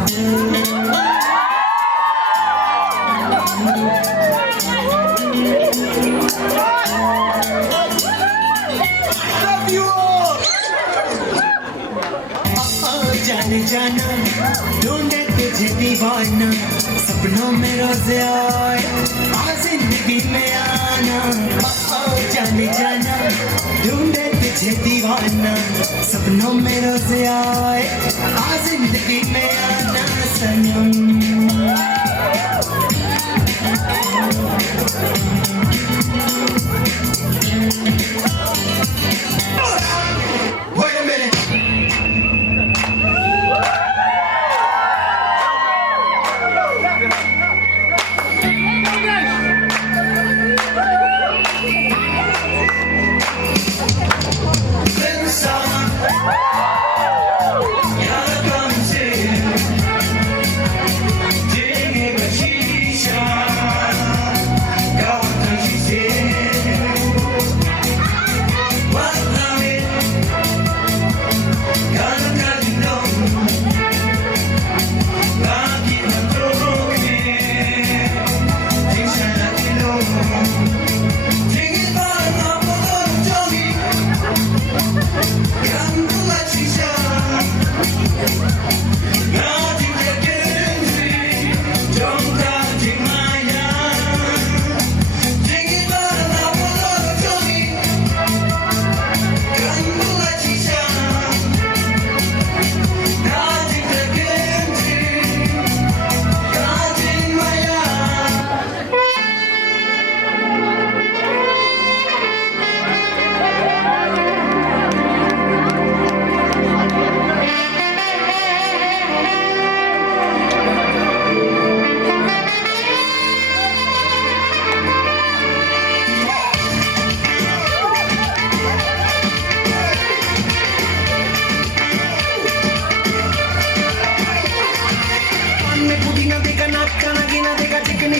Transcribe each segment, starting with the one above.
Love you all. जाने जाना ढूंढे तुझे दीवाना सपनों में रोज आए आ जिंदगी में आना जाने जाना ढूंढे तुझे दीवाना सपनों में रोज आए आ जिंदगी में आना सनम Wait a minute.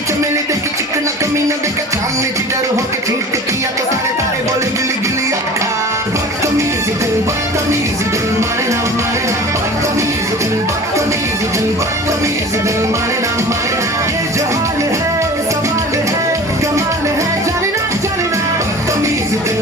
चमेली देखी चिकना कमीना देखा सामने जिधर होके छीट किया तो सारे तारे बोले गिली गिली अक्खा बदतमीज दिल मारे ना बदतमीज दिल मारे ना ये जो हाल है सवाल है कमाल है जाने ना बदतमीज दिल